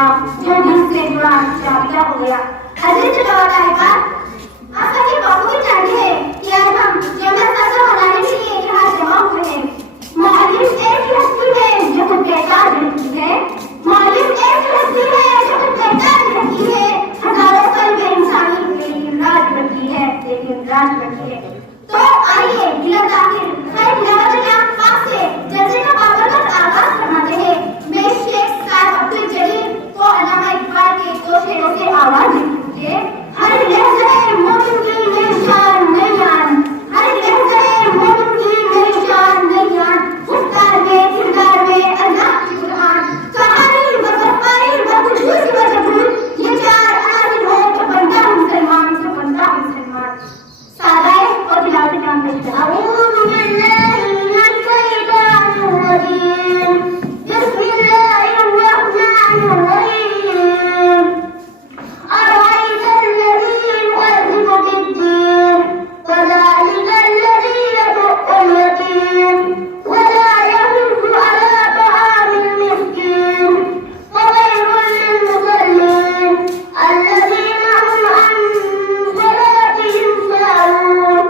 गया, जो दिल से जुड़ा चाबिया हो गया। अजीज आपका ये बहुत चाहिए कि आज हम जमना साजा बनाने के लिए यहाँ जमा हुए हैं। मालिम एक हस्ती है जो खुद बेकार रहती है, मालिम एक हस्ती है जो खुद बेकार रहती है। हजारों कल्बे इंसानी लेकिन राज बनती है, लेकिन राज बनती है। तो आइए बिला ताखिर खैर बिला पाक से जलसे का बाबरकत आगाज फरमाते हैं। मैं शेख साहब अब्दुल जलील को अल्लामा इकबाल के दो शेरों से आवाज देती है। हर लहज़े मोमिन की नई शान नई आन, हर लहज़े मोमिन की नई शान नई आन। गुफ्तार में किरदार में अल्लाह की कुरान, कहानी व ज़फ़ाइर व कुदूस व ज़बूर, ये चार अनासिर हो तो बनता मुसलमान, तो बनता मुसलमान। सादाए और तिलावत नाम पेश अऊज़ु बिल्लाहि मिनश शैतानिर रजीम, बिस्मिल्लाहिर रहमानिर रहीम। अरअयत अल्लज़ी युकज़्ज़िबु बिद्दीन, फ़ज़ालिका अल्लज़ी यदु'उल यतीम, वला यहुद्दु अला तआमिल मिस्कीन, फ़वैलुल लिल्मुसल्लीन, अल्लज़ीना हुम अन सलातिहिम साहून,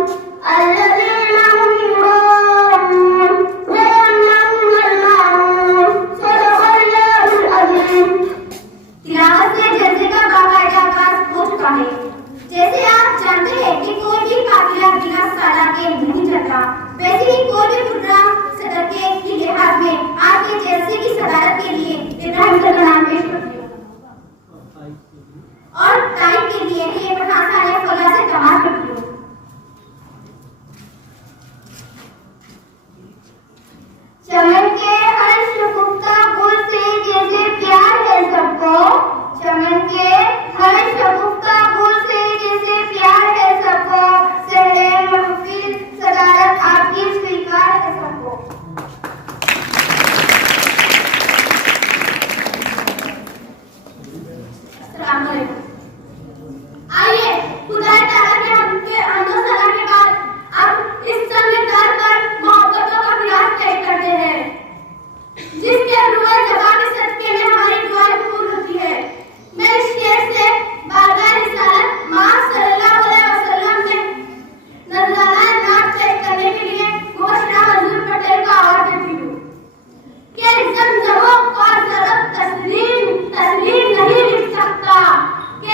अल्लज़ीना हुम युराऊन व यमनऊनल माऊन। सदक़ल्लाहुल अज़ीम। तिलावत से जलसे का बाकायदा आगाज हो चुका है। जैसे आप जानते हैं कि कोई भी काफिला बिना सादा के नहीं चलता, वैसे ही कोई भी प्रोग्राम सदर के लिहाज में आपके जलसे की सदारत के लिए इब्राहिम सर का नाम पेश करती हूँ और टाइम के लिए ये पठान सानिया फौजा से तमाम करती हूँ। चमन के हर शगुफ्ता गुल से जैसे प्यार है सबको, चमन के हर शगुफ्ता गुल से जैसे प्यार है सबको, सहरे महफिल सदारत आपकी स्वीकार है सबको। अस्सलाम वालेकुम। आइए खुदा ताला के हमके अंदर सलाम के बाद अब इस संगीतकार पर मोहब्बतों का मिराज पेश करते हैं, जिसके रुए ज़बान के सदके में हमारी दुआएं कबूल होती है। मैं इस शेर से बारगाह रिसालत माँ सल्लल्लाहु अलैहि वसल्लम में नज़राना नात पेश करने के लिए मुबशरा मंजूर पटेल को आवाज़ देती हूँ कि ज़मज़मों का ज़रब तस्लीम तस्लीम नहीं लिख सकता, कि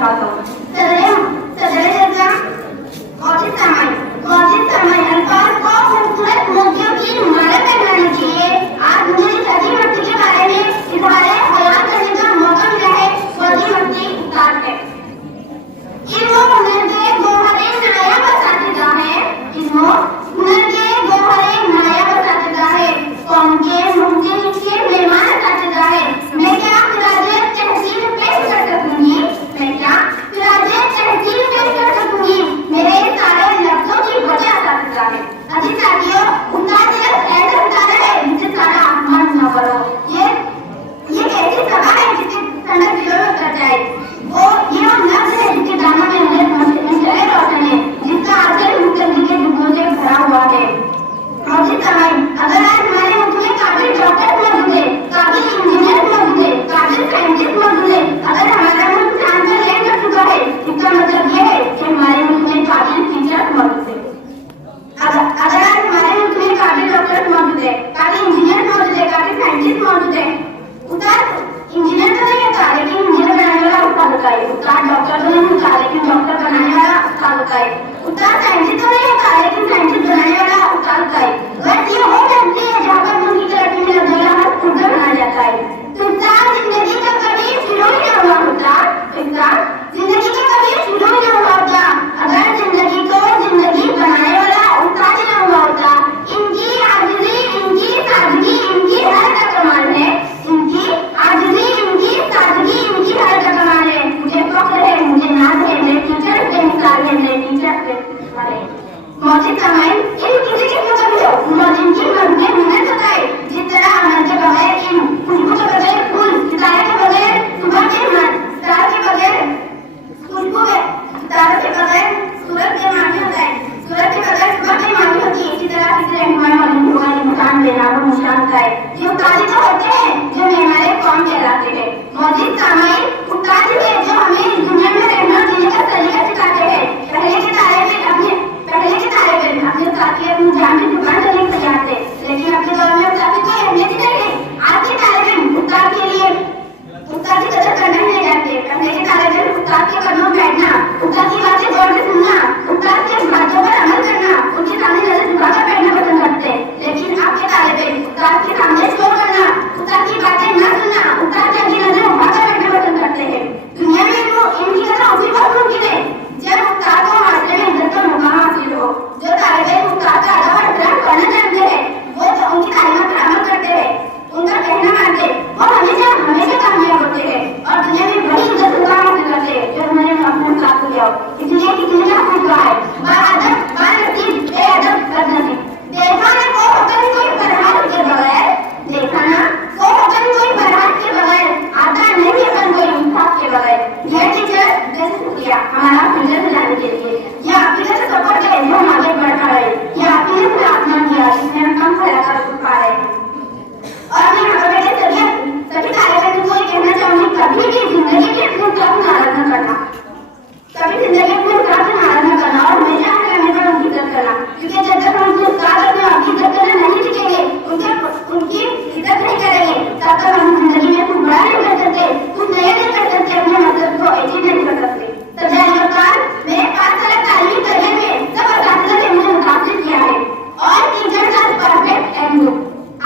वबरकातुहू। सदर मौजूद समय अल्फाज को खूबसूरत मोतियों की माला पहनाने के लिए आज मुझे सदी मस्ती के बारे में इजहार ख्याल करने का मौका मिला है। सदी मस्ती उस्ताद है। इल्मो हुनर के गोहरे नायाब असातिज़ा है। इल्मो हुनर के गोहरे नायाब असातिज़ा है। कौम के मुमकिन के मेहमान असातिज़ा है। मैं क्या खिराजे तहसील पेश कर सकूंगी? मैं क्या खिराजे तहसील पेश कर सकूंगी? मेरे सारे लफ्जों की वजह असातिज़ा है। अजी साथियों, उनका दिल ऐसा सितारा है जिससे सारा आसमान मुनव्वर हो। ये ऐसी सभा है जिसके ठंडक दिलों में उतर जाए। वो लफ्ज है जिसके दामन में चले रोशन है, जिसका आंचल मुस्तकबिल के दुखों से भरा हुआ है। मौजूद समय अगर आज हमारे मुल्क में काबिल डॉक्टर मौजूद है, काबिल इंजीनियर मौजूद है, काबिल साइंटिस्ट मौजूद है, अगर हमारा मुल्क चांद पर लैंड कर चुका है, इसका मतलब ये है कि हमारे मुल्क में काबिल टीचर मौजूद है। अगर आज हमारे मुल्क में काबिल डॉक्टर मौजूद है, काबिल इंजीनियर मौजूद है, काबिल साइंटिस्ट मौजूद है। उस्ताद इंजीनियर तो नहीं होता, लेकिन इंजीनियर बनाने वाला उस्ताद होता है। उस्ताद डॉक्टर तो नहीं होता, लेकिन डॉक्टर बनाने वाला उस्ताद होता है। उस्ताद साइंटिस्ट तो नहीं होता, लेकिन साइंटिस्ट बनाने वाला उस्ताद होता है। बस ये वो फैक्ट्री है जहाँ पर मुल्क की तरक्की में लगने वाला खुदा बनाया जाता है। तो उस्ताद जिंदगी का कभी शुरू ही नहीं हुआ होता। उस्ताद जिंदगी का कभी शुरू ही नहीं हुआ होता अगर जिंदगी को जिंदगी बनाने वाला उस्ताद ही नहीं हुआ होता। इनकी आजिज़ी, इनकी सादगी, इनकी हर का कमाल है। इनकी आजिज़ी, इनकी सादगी, इनकी हर का कमाल है। मुझे फख्र है, मुझे नाज है, मेरे टीचर बेमिसाल है, मेरे टीचर बेमिसाल है। मौजूद समय इन किसी किस्म का भी हो, मौजूद की मजबूत मेहनत होता है। जिस तरह अमल के बगैर इन, खुशबू के बगैर फूल, सितारे के बगैर सुबह के सितारे के बगैर खुशबू के सितारे के बगैर सूरज के मानी होता है, सूरज के बगैर सुबह की मानी होती है। इसी तरह किसी रहनुमाई मौजूद होगा जो मुकाम देना वो निशान होता है। ये उस्ताद तो होते हैं जो हमारे कौम कहलाते हैं। मौजूद समय उस्ताद है जो हमें इस दुनिया में रहना जीने का तरीका सिखाते हैं। पहले के तारे में अपने साथी अपनी जान की दुकान करने तैयार थे, लेकिन अब के दौर में उस्ताद की कोई अहमियत नहीं है। आज के तालिब इल्म उस्ताद के लिए उस्ताद की कदर करना ही नहीं जानते। पहले के तालिब इल्म उस्ताद के कदमों में बैठना, उस्ताद की बातें गौर से सुनना, उस्ताद के बातों पर अमल करना, उनके सामने नजर झुकाकर बैठना पसंद करते हैं। लेकिन अब के तालिब इल्म उस्ताद के सामने स्कोर करना, उस्ताद की बातें न सुनना, उस्ताद की नजर उठाकर बैठना पसंद करते हैं। दुनिया में इनकी कदर उसी वक्त मुमकिन है जब उस्ताद को माशरे में इज्जत का मुकाम हासिल हो। जो तालिब इल्म उस्ताद का अदब और एहतराम करना जानते हैं, वो जो उनकी तालीमात पर अमल करते हैं, उनका कहना मानते, वो हमेशा कामयाब होते हैं और दुनिया में बड़ी इज्जत का हासिल करते हैं जो उन्होंने अपने उस्ताद को दिया हो। इसलिए किसी ने क्या कहा है, बाअदब बानसीब बेअदब बदनसीब। देखा ना को होकर कोई फरहाद के बगैर, देखा ना को होकर कोई फरहाद के बगैर, आता नहीं अपन कोई इंसाफ के बगैर। यह टीचर जैसे शुक्रिया हमारा फिल्टर दिलाने के लिए। यह आपकी तरह सपोर्ट है जो हम आगे बढ़ पा रहे हैं। यह आपकी तरह से आत्मा किया जिसने हम कम फैला कर पा रहे हैं। और मैं यहाँ पर बैठे सभी तालिब इल्म को ये कहना चाहूंगी, कभी भी जिंदगी के अपने उस्ताद को नाराज न करना, कभी जिंदगी अपने उस्ताद से नाराज न करना और हमेशा हमेशा उनकी इज्जत करना। क्योंकि जब तक हम उनके उस्ताद अपने आप की इज्जत करना नहीं सीखेंगे, उनकी इज्जत नहीं करेंगे, तब तक हम जिंदगी में कुछ बड़ा नहीं कर सकते, कुछ नया नहीं कर सकते, अपने मतलब को अचीव नहीं कर सकते। मेरे 5 साल तालीमी करियर में सब असातिज़ा ने मुझे मुतासिर किया है और टीचर का परफेक्ट एंड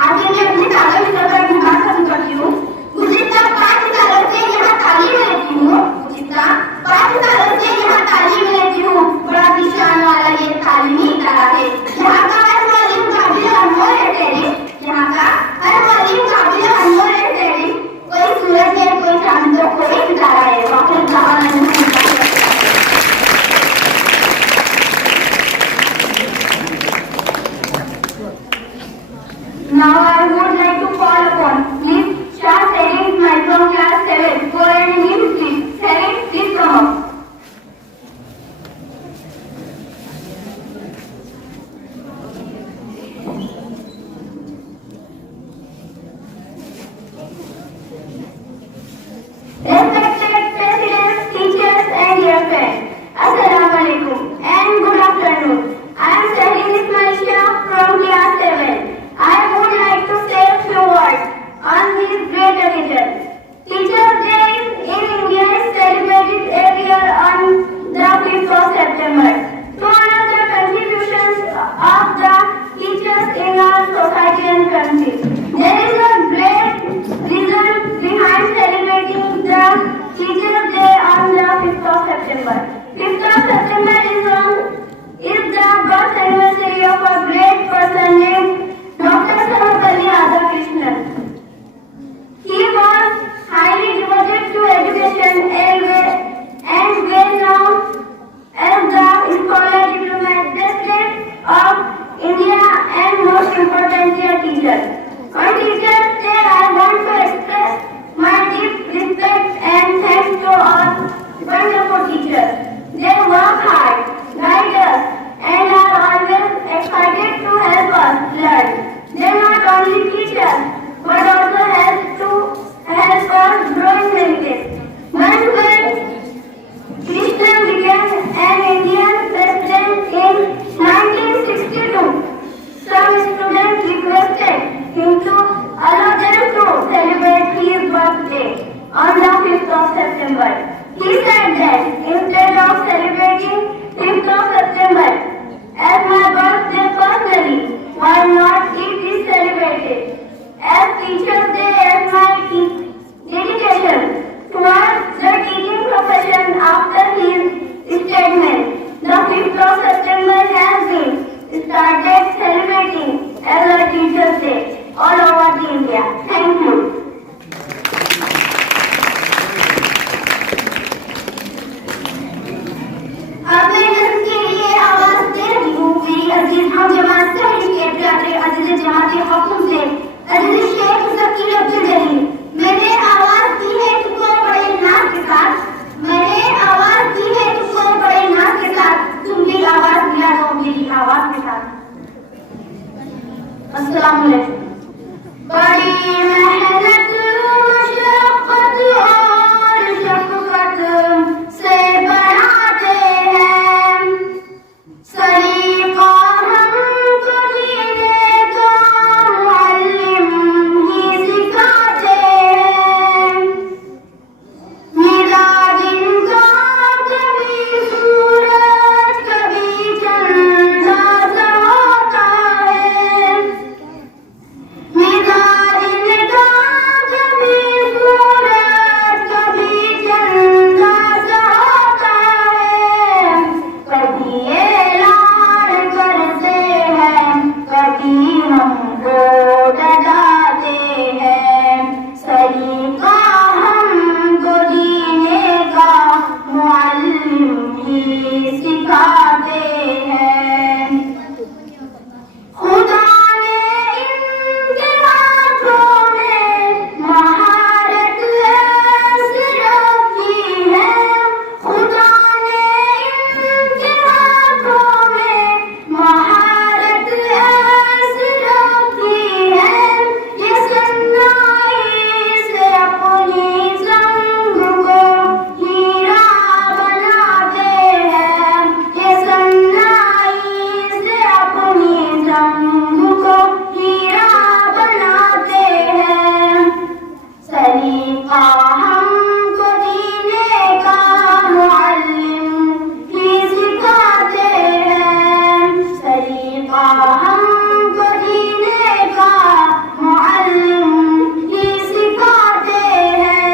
आगे मैं अपनी तालीम के पर अपनी बात खत्म करती हूँ। गुज़िश्ता 5 सालों से यहाँ तालीम लेती हूँ, गुज़िश्ता 5 सालों से यहाँ तालीम लेती हूँ। बड़ा निशान वाला ये तालीमी इदारा है। यहाँ का हर मालिम काबिल अनमोल है तेरी, यहाँ का हर मालिम काबिल अनमोल है तेरी। कोई सूरज है, कोई चांद, तो कोई सितारा है। वाक़ई Now I would like to call upon Miss Shah Serin Ismail from class 7 for an English speech. Serin, please come up. Respected presidents, teachers and dear friends, Assalamu alaikum and good afternoon. I am Serin Ismail Shah from class 7. I would like to say बड़ी मेहनत मशक्कत और शफ़क़त से बनाते हैं सलीक़ा हमको जीने का मुअल्लिम ही सिखाते हैं मिजाज इनका कभी सूरज कभी चंदा सा होता है मिजाज इनका कभी सूरज कभी चंदा सा होता है कभी ये लाड करते हैं कभी हमको डराते हैं सलीक़ा हमको जीने का मुअल्लिम ही सिखाते हैं खुदा ने इनके हाथों में महारत ऐसी रखी है खुदा ने इनके हाथों में महारत ऐसी रखी है ये सन्नाई से अपनी संग को हीरा बनाते हैं ये सन्नाई से अपनी संग को हीरा बनाते हैं सलीक़ा हमको जीने का मुअल्लिम ही सिखाते हैं सलीक़ा हमको जीने का मुअल्लिम ही सिखाते हैं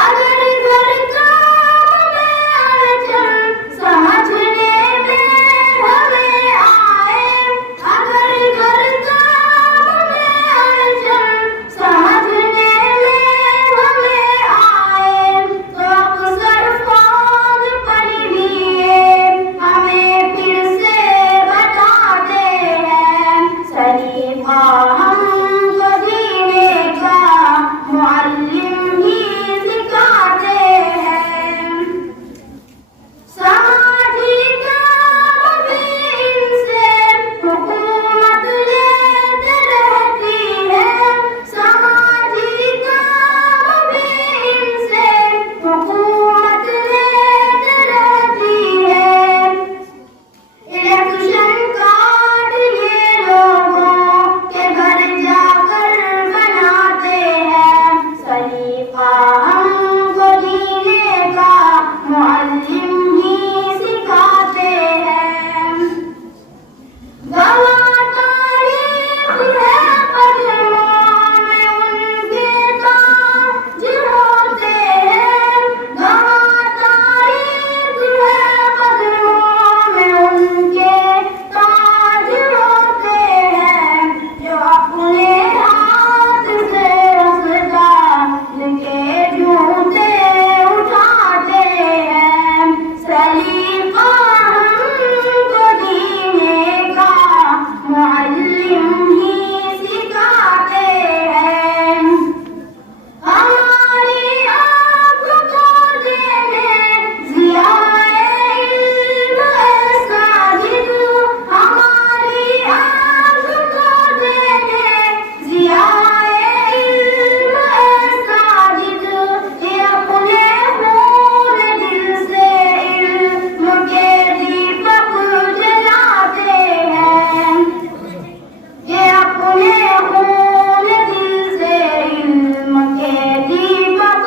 अगर घर काम में अड़चन समझने में हमें आए अगर घर काम में अड़चन समझने में हमें आए तो अक्सर फोन पर भी ये हमें फिर से बताते हैं सलीक़ा हमको जीने का मुअल्लिम ही सिखाते हैं समाजी काम भी इनसे हुकूमत लेते रहती है समाजी काम भी इनसे हुकूमत लेते रहती है इलेक्शन कार्ड ये लोगों के घर जाकर बनाते हैं सलीक़ा हमको जीने का मुअल्लिम ही सिखाते हैं गवाह तारीख़ है कदमों में उनके ताज होते हैं गवाह तारीख़ है कदमों में उनके ताज होते हैं जो अपने हाथ से अस्तार के जूते उठाते हैं सलीक़ा हमको जीने का मुअल्लिम ही सिखाते हैं हमारी आँख को देने ज़ियाए इल्म साजिद हमारी आँख को देने ज़ियाए इल्म साजिद ये अपने खून दिल से इल्म के दीपक जलाते हैं ये अपने खून दिल से इल्म के दीपक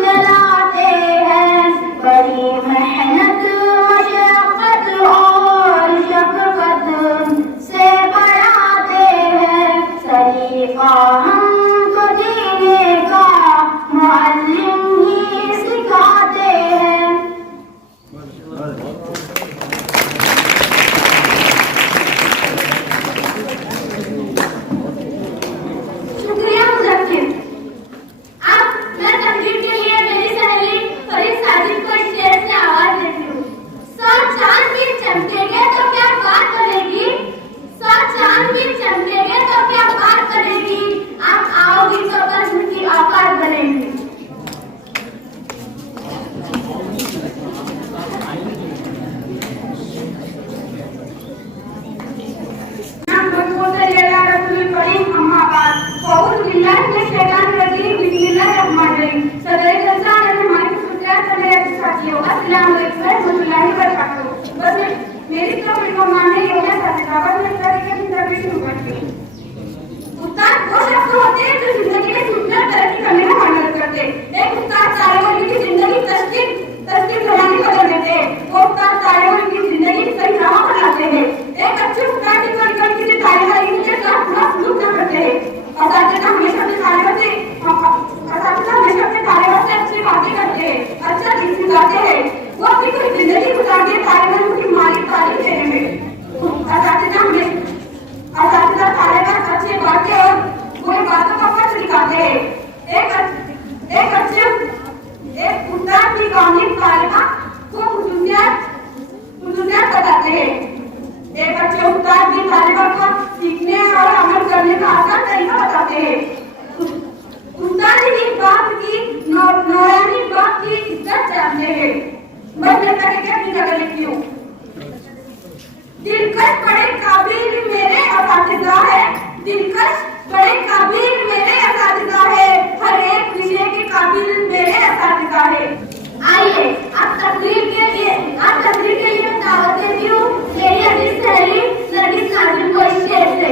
जलाते हैं बड़ी मेहनत मशक्कत और शफ़क़त से बनाते हैं सलीक़ा हमको जीने का मुअल्लिम ही सिखाते हैं शुक्रिया मुज़क्किर अब मैं तकरीर के लिए मेरी सहेली फरीद साजिद को स्टेज से आवाज देती हूँ सौ चांद भी चमकेंगे तो क्या बात करेगी सौ चांद भी चमकेंगे तो क्या बात करेगी आप असातिज़ा हमेशा अपने कार्यभार से अच्छी बातें करते हैं, अच्छा गीत सिखाते हैं। वो अपनी पूरी जिंदगी गुजारते हैं तालिबान की मालिक तालीम देने में। असातिज़ा कार्यभार अच्छे बातें और बुरी बातों का फर्क दिखाते हैं। एक उस्ताद की कौमी तालिबा को खुसूसियत बताते हैं। एक अच्छे उस्ताद की तालिबा को सीखने और अमल करने का आसान तरीका बताते हैं। उस्ताद की बात की नौरानी बात की इज्जत जानते हैं। बस लगता है कि अपनी जगह लिखती हूँ। दिलकश बड़े काबिल मेरे असातिज़ा है, दिलकश बड़े काबिल मेरे असातिज़ा है, हर एक विषय के काबिल मेरे असातिज़ा है। आइए अब तकरीर के लिए दावत देती हूँ मेरी अजीज सहेली नरगिस नाज़िम को इस शेर से।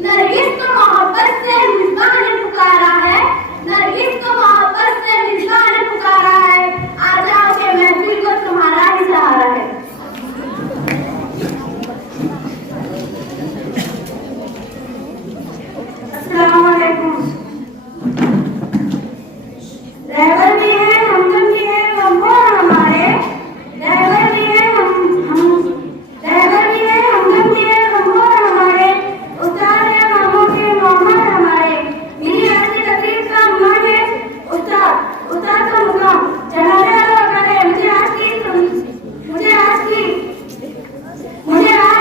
नरगिस को मोहब्बत से मिज़बान ने पुकारा है, नरगिस को मोहब्बत से मिज़बान ने पुकारा है, आ जाओ के महफिल को तुम्हारा ही सहारा है। अस्सलाम वालेकुम। रहबर भी है, हमदम भी है, कमजोर हमारे। रहबर भी है, हमदम भी है, कमजोर हमारे। उस्ताद है मामों के मोहम्मद हमारे। मेरी आज की तकरीर का उन्वान है उस्ताद का मुकाम। जनाबे आला करे मुझे आज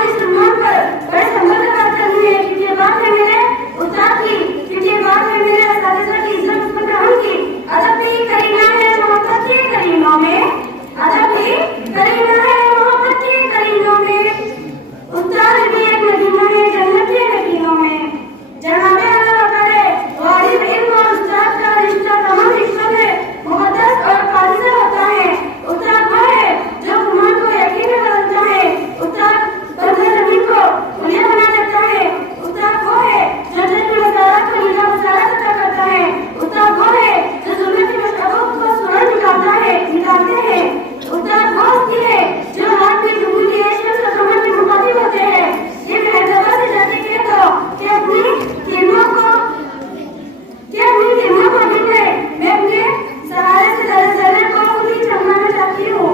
इस सम्मान पर बड़े संबंध बात करनी है, क्योंकि ये बात है मेरे उस्ताद की, क्योंकि ये बात है मेरे असातिज़ा की इज्जत उसको ग्रहण की। अदब भी करीना है मोहब्बत के करीनों में, अदब भी करीना है मोहब्बत के करीनों में। उस्ताद भी एक नगीना है जन्नत के नगीनों में। जनाबे आला करे वालिद इल्म और उस्ताद का रिश्ता तमाम रिश्तों में मुक़द्दस और खालिसा होता है। उस्ताद वो है जो गुमान को यकीन में बदलता है, उस्ताद बंजर ज़मीन को मुलिया बना देता है। उस्ताद वो है जो जज्ब मसाला को नीला मसाला अता करता है। उस्ताद वो है जो जुल्म की मशअबों को सुरंग निकालते हैं। उस्ताद वो हस्ती है जो हाथ में जमहूरी इश्क़ से कमर में मुखातिब होते हैं। ये हैदराबाद से जाते के तो कि अपनी खिदमत को निकले, मैं अपने सहारे से जर्रे को खुद ही चमकाना चाहती हूँ।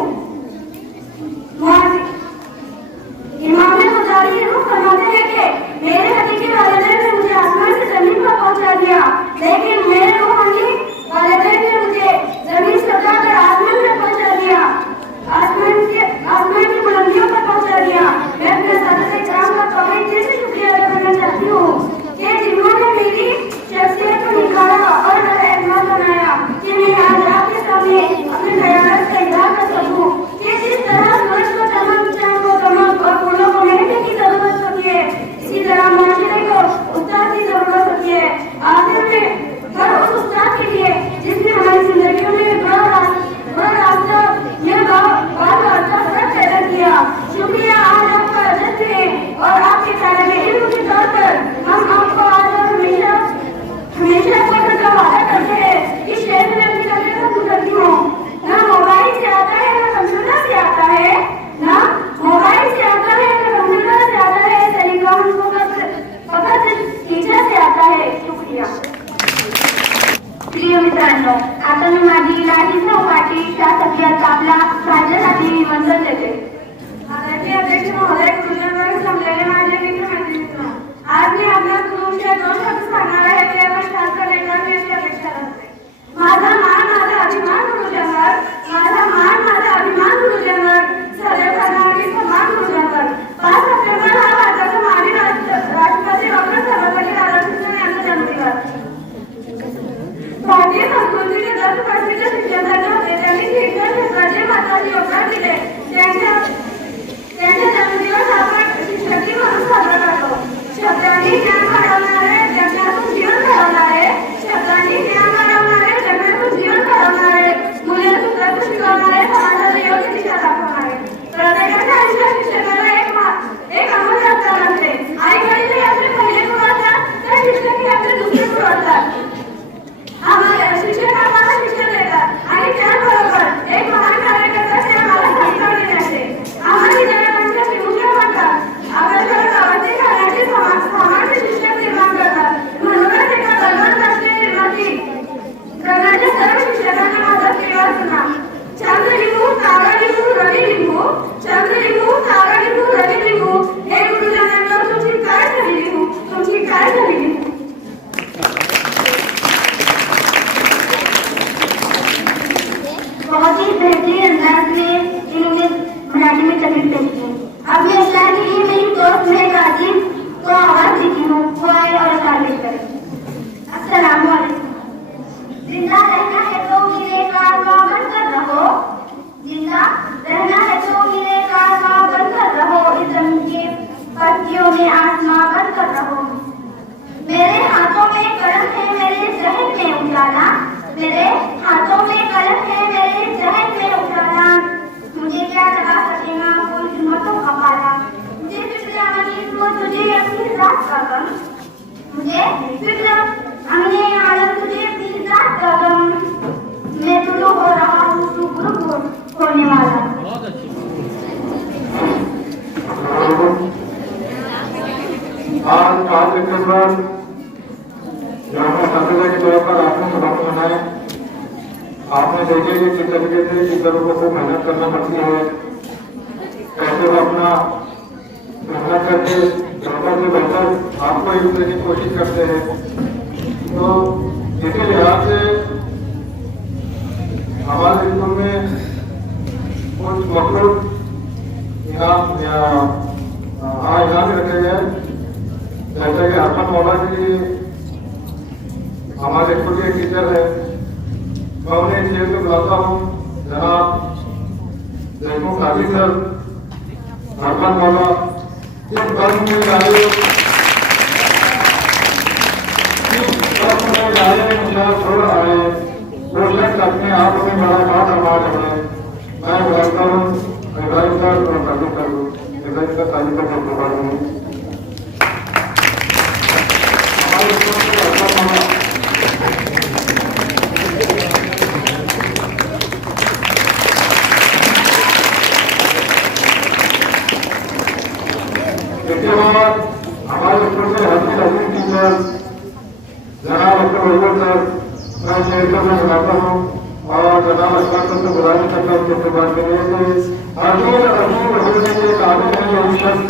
इमाम खुदारी रूह फरमाते हैं कि मेरे हकीकी वालिदैन ने मुझे आसमान से जमीन पर पहुंचा दिया, लेकिन मेरे रूहानी वालिदैन ने मुझे जमीन से उठाकर आसमान में पहुंचा दिया, आसमान की बुलंदियों पर पहुंचा दिया। मैं अपने असातिज़ा किराम का तौबे से शुक्रिया अदा करना चाहती हूँ कि जिन्होंने मेरी शख्सियत को निखारा और मेरा एतमाद बनाया कि मैं आज आपके सामने अपने ख़यालात का इज़हार कर सकूँ कि जिस तरह सूरज को चमक और फूलों को महकने की जरूरत होती है, इसी तरह माशरे को उस्ताद की जरूरत होती है। आखिर में हर उस उस्ताद के लिए जिसने हमारी जिंदगियों में बड़ा रास्ता फर्क पैदा किया। शुक्रिया आज आपका अजत है और आपके तालिबे इल्म के तौर पर हम आपको आज और हमेशा फख्र का वादा करते हैं। इस शेर में अपनी तकरीर खत्म करती हूँ। ना मोबाइल से आता है, ना कंप्यूटर से आता है, ना मोबाइल से आता है, ना कंप्यूटर से आता है, तरीका हमको फकत टीचर से आता है। शुक्रिया। प्रिय मित्रांनो, आता मी माझी लाठी सहपाठी शासकीयाचा आपला राज्यासाठी निमंत्रण देते. आदरणीय अध्यक्ष महोदय, गुरुजनवर जमलेले माझे मित्र, आज मी आपल्या गुरुविषयी 2 शब्द सांगणार आहे. ते आपण शास्त्र लेखनाची अशी अपेक्षा असते. माझा मान माझा अभिमान गुरुजनवर, माझा मान माझा अभिमान गुरुजनवर, सदैव करणारी समान गुरुजनवर. 5 सप्टेंबर हा भारताचा माजी राष्ट्रपती डॉक्टर सर्वपल्ली राधाकृष्णन यांचा जन्मदिवस. भारतीय संस्कृतीचे 10 प्रसिद्ध शिक्षणतज्ञ होते. त्यांनी शिक्षण क्षेत्राचे महत्त्वाचे योगदान दिले. त्यांचा जन्मदिवस आपण शिक्षकी म्हणून साजरा करतो. शब्दांनी ज्ञान तीन रात का गम, मुझे फिक्र हमने आलम तुझे तीन रात का गम, मैं तुझे हो रहा हूँ तू गुरु होने वाला। आज 5 दिसंबर ग्रामीण संसद के तौर पर आपने समाप्त मनाए। आपने देखे कि किस तरीके से टीचरों को खूब मेहनत करना पड़ती है, कैसे वो अपना मेहनत करके बेहतर से बेहतर आपको एक दूसरे की कोशिश करते हैं। तो इसी लिहाज से हमारे स्कूल में कुछ मखलूक इनाम रखे गए, जैसे कि हरमन मौला जी हमारे स्कूल के टीचर है। मैं उन्हें इस चीज में बुलाता हूँ, जनाब जयमुख हाजी सर, हरमन मौला इस वर्ग में आए थोड़ा आए कोशिश अपने आप में बड़ा बात आवाज है। मैं बुलाता हूँ इब्राहिम सर और काजी सर, इब्राहिम सर काजी सर को बुला दूँ। हमारे स्कूल के हरमन मौला इसके बाद हमारे स्कूल के हल्की लगी टीचर जनाब डॉक्टर वैभव सर, मैं शेर सर में बुलाता हूँ और जनाब अशफाक सर से बुलाने करता हूँ जिससे बात करेंगे अमीर अमीर होने के काबिल है ये शख्स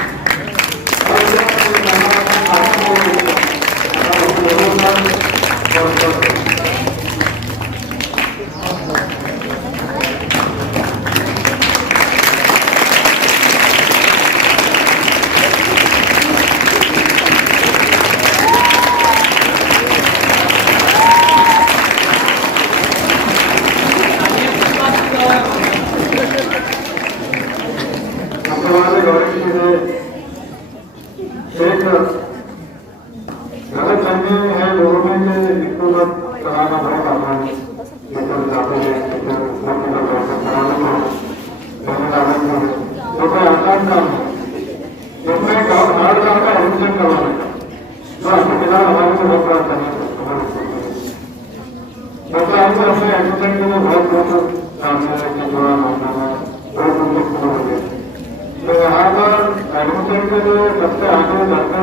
तो यहाँ पर एडमिशन के लिए सबसे आगे बढ़ते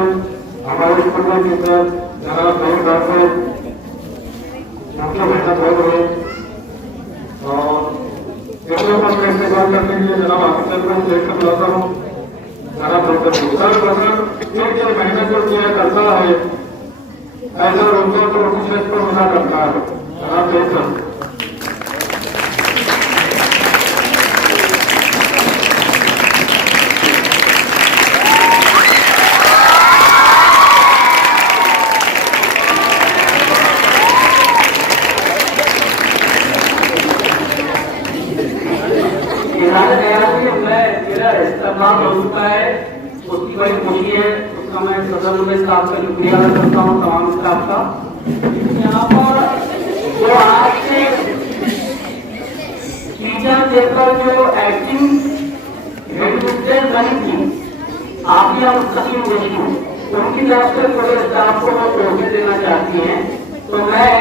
हमारे स्कूल के टीचर जनाब नईम साहब से उनकी मेहनत हो गई और इसके ऊपर कैसे बात करने के लिए जनाब ऑफिसर को स्टेज से बुलाता हूँ। जनाब सर बसर एक मेहनत जो किया करता है ऐसा उनको तो विशेष को मिला करता है। जनाब सर हो चुका है, उसकी बड़ी खुशी है, उसका मैं सदर स्टाफ का शुक्रिया अदा करता हूँ, तमाम स्टाफ का। यहाँ पर जो आज से टीचर देकर जो एक्टिंग हेडमिस्ट्रेस बनी थी आफिया मुस्तकीम रेशू, उनकी तरफ से पूरे स्टाफ को तोहफे देना चाहती हैं। तो मैं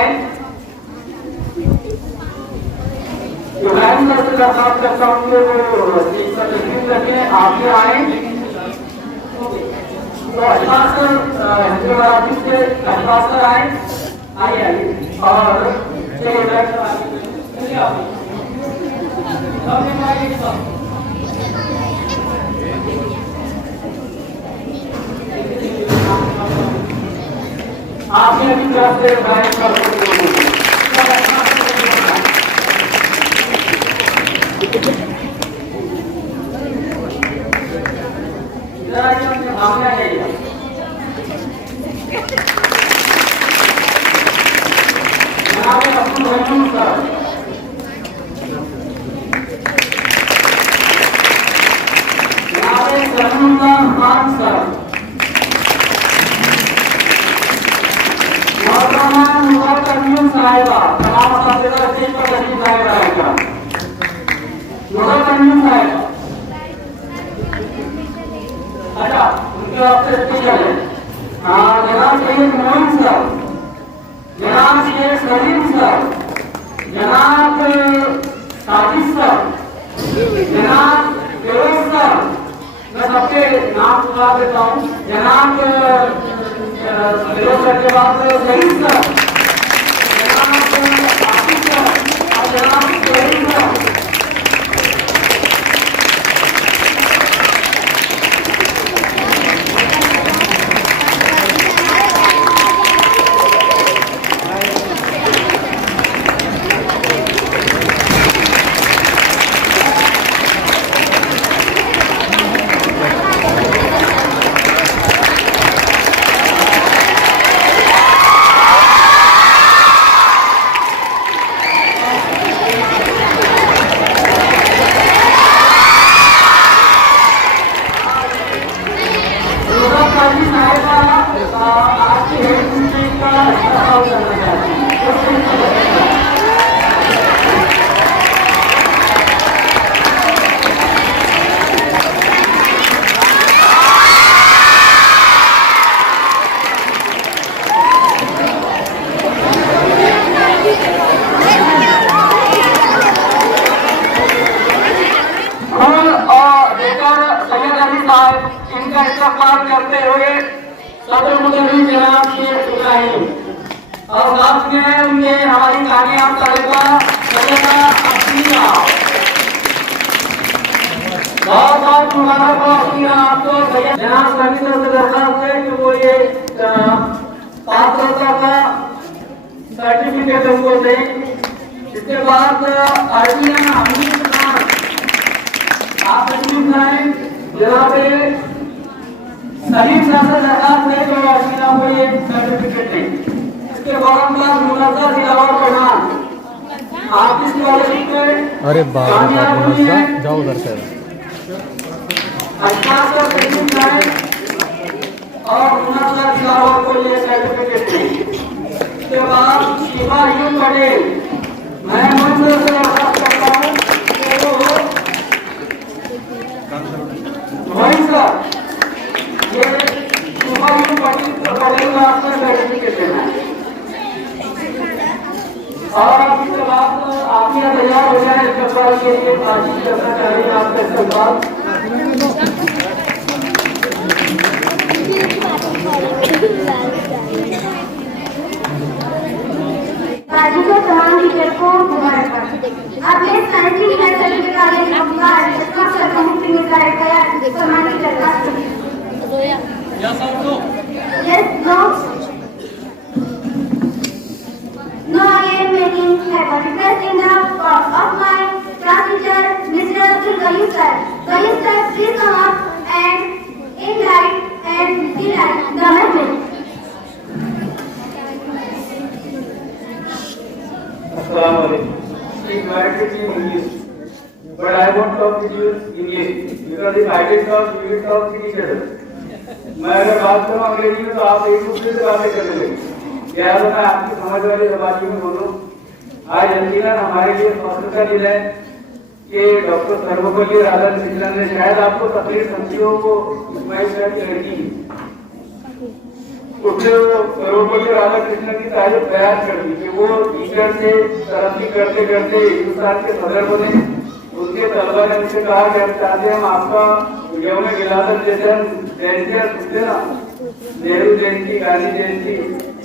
इब्राहिम सर से दरखास्त करता हूँ कि वो चीज का तस्वीर रखें, आप ये आए। तो अशफाक सर हैदराबाद से अशफाक सर आए, आइए और चलिए इब्राहिम सर आपने अपनी तरफ से इब्राहिम सर भावना है खान सर, साहिबा तमाम स्टेज पर तशरीफ लाए रहेगा। अच्छा, उनके वास्ते स्पेशल है जनाब सैयद मोहन सर, जनाब शेख सलीम सर, जनाब साजिद सर, जनाब फिरोज सर, मैं सबके नाम सुना देता हूँ। जनाब फिरोज सर के बाद सलीम सर, जनाब आसिफ सर और जनाब सलीम सर। इनका इस्तकबाल करते हुए सदर मुदर्रिस जनाब शेख इब्राहिम और साथ में उनके हमारी कामयाब तालिबा सैयदा अफीना, बहुत बहुत मुबारक हो आपको। जनाब सभी से दरख्वास्त है कि वो ये पात्रता का सर्टिफिकेट उनको दें। इसके बाद आर्टिया हमीद खान, आप तशरीफ लाएं। जनाब सलीम साहब से दरख्वास्त है कि आर्टिया को ये सर्टिफिकेट दें। इसके बाद मुनव्वर दिलावर प्रधान, आप इस स्कॉलरशिप में अरे कामयाब हुई हैं। जाओ उधर से अच्छा से तशरीफ लाएं और मुनव्वर दिलावर को ये सर्टिफिकेट दें। इसके बाद शिवा यू पटेल, मैं मंच से दरख्वास्त करता हूँ कि वो मोहन सर ये शिवा यू पटेल को आपका सर्टिफिकेट देना है। और इसके बाद आप यहाँ तैयार हो जाए इस्तकबाल के लिए बातचीत करना चाहिए आपका इस्तकबाल। बाजी को तमाम टीचर को मुबारकबाद। अपने साइंटिफिक सर्टिफिकेट का ये नंबर इसका सर्टिफिकेट मिलता है क्या तमाम टीचर का yes no No, I am making have a request in the of my class teacher, Mr. Abdul Kayyum sir. Kayyum sir, please come up and enlight and delight the message. Assalamualaikum. Speak my in English, but I won't talk with you in English because if I did talk, we will talk with each other. मैं अगर बात करूँ अंग्रेजी में तो आप एक दूसरे से बातें कर लेंगे। क्या मैं आपकी समझ वाली जबानी में बोलूं? आज यकीनन हमारे लिए फख्र का दिन है कि डॉक्टर सर्वपल्ली राधाकृष्णन ने, शायद आपको तकलीफ समझी हो, वो इस्माइल साहब की लड़की उसने सर्वपल्ली राधाकृष्णन की तारीफ बयान कर दी कि वो टीचर से तरक्की करते करते हिंदुस्तान के सदर बने। उनके तलबा ने उनसे कहा कि हम चाहते हैं हम आपका यौम विलादत जैसे हम जयंतियाँ सुनते ना, नेहरू जयंती, गांधी जयंती,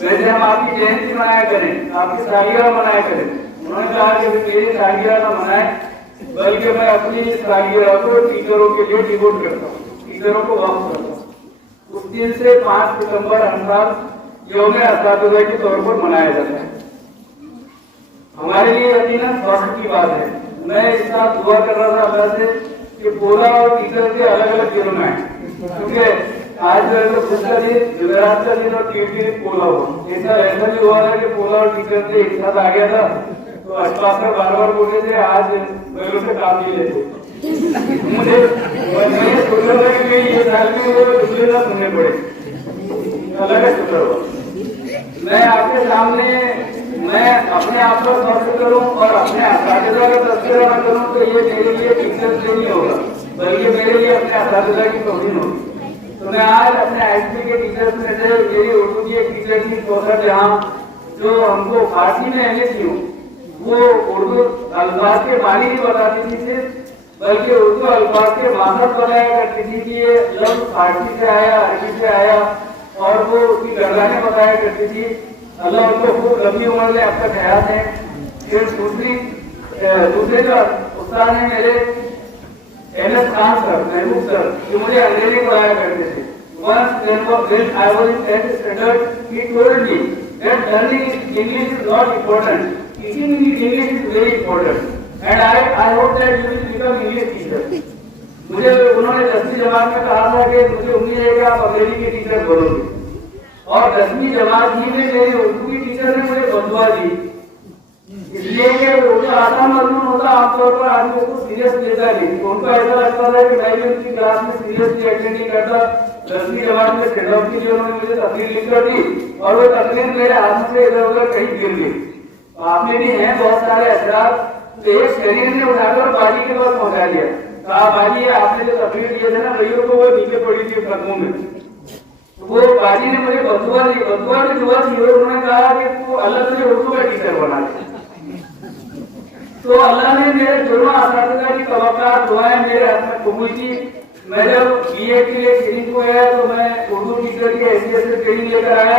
वैसे हम आपकी जयंती मनाया करें, आपकी सालगिरह मनाया करें। उन्होंने कहा कि मेरी सालगिरह न मनाए, बल्कि मैं अपनी सालगिरह को टीचरों के लिए डिवोट करता हूँ, टीचरों को वक्त करता हूँ। उस दिन से 5 सितंबर हर साल यौम असातिज़ा के तौर पर मनाया जाता है। हमारे लिए यकीनन फख्र की बात है। मैं इस साल दुआ कर रहा था अल्लाह से कि पोला और टीचर के अलग अलग दिनों में आए, क्योंकि आज जो है तो दूसरा दिन जुमेरात का दिन और ट्यूसडे पोला हुआ। ऐसा भी हुआ था कि पोला और टीचर से एक साथ आ गया था, तो अशफाकर बार बार बोले थे आज मेरे से काम नहीं लेते। मुझे मैं सोच रहा था कि ये साल में वो दूसरे ना सुनने पड़े, अलग शुक्र हुआ। मैं आपके सामने मैं अपने आप पर फख्र करूं और अपने असातिज़ा का तज़किरा न करूं तो ये मेरे लिए टीचर से नहीं होगा, बल्कि मेरे लिए अपने असातिज़ा की तौहीन होगी। तो तो मैं आज अपने आईटी के टीचर्स में से मेरी उर्दू की एक टीचर थी कौशल जहाँ, जो हमको फारसी में एमए थी, वो उर्दू अल्फाज के मानी नहीं बताती थी सिर्फ, बल्कि उर्दू अल्फाज के मानक बताया करती थी कि ये लफ्ज फारसी से आया, अरबी से आया, और वो उसकी गर्दानें बताया करती थी। अल्लाह उनको खूब लंबी उम्र में अब तक हयात है। फिर दूसरे जो उस्ताद हैं मेरे एमएस खान सर, महबूब सर, जो मुझे अंग्रेजी पढ़ाया करते थे। Once when I was in 10th standard, he told me that learning English is not important. Teaching English is very important. And I hope that you will become English teacher. मुझे उन्होंने 10वीं जमात में कहा था कि मुझे उम्मीद है कि आप अंग्रेजी के टीचर बनोगे, और 10वीं जमात ही में मेरी उर्दू की टीचर ने मुझे बदुआ दी, इसलिए कि उर्दू आसान मजमून होता, आमतौर पर आदमी उसको सीरियस लेता नहीं। उनको ऐसा लगता था कि मैं भी उनकी क्लास में सीरियसली अटेंड नहीं करता। 10वीं जमात में सेंड ऑफ के लिए उन्होंने मुझे तकरीर लिख कर दी, और वो तकरीर मेरे हाथ से इधर उधर कहीं गिर गई। आपने भी हैं बहुत सारे असरार, तो एक शरीर ने उठाकर बाजी के पास पहुंचा दिया, कहा बाजी आपने जो तकरीर दिए थे ना भैया को, वो नीचे पड़ी थी कदमों में। तो वो बाजी ने मुझे बदुआ दी, बदुआ की दुआ थी, उन्होंने कहा कि तू अल्लाह तुझे उर्दू का टीचर बना दे। तो अल्लाह ने मेरे दोनों असातिज़ा की तवक्कुआत दुआएं मेरे हाथ में कबूल की। मैं जब बीए के लिए ट्रेनिंग को गया तो मैं उर्दू टीचर की हैसियत से ट्रेनिंग लेकर आया,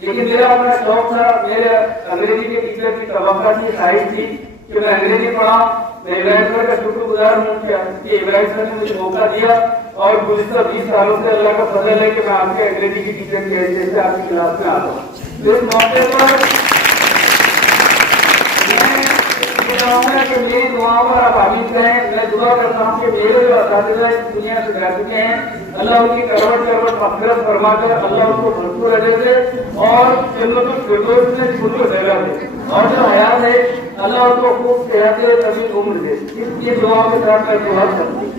लेकिन मेरा अपना शौक था, मेरे अंग्रेजी के टीचर की तवक्कुआ थी, ख्वाहिश थी कि मैं अंग्रेजी पढ़ा। मैं इब्राहिम सर का शुक्रगुजार हूँ कि इब्राहिम सर ने मुझे मौका दिया, और गुज़िश्ता 20 सालों से अल्लाह का फजल है कि मैं आपके अंग्रेजी की टीचर की हैसियत से आपकी क्लास में आता हूँ। इस मौके पर कि मेरी दुआओं पर आप आमीन करें। मैं दुआ करता हूँ कि मेरे जो असातिज़ा इस दुनिया से जा चुके हैं, अल्लाह उनकी करवट करवट मग़फ़िरत फरमाकर अल्लाह उनको भरपूर अजर दे और जन्नतुल फिरदौस में उनको जगह दे, और जो हयात है अल्लाह उनको खूब सेहत दे, तभी उम्र दे। इसलिए दुआओं के साथ मैं दुआ करती हूँ।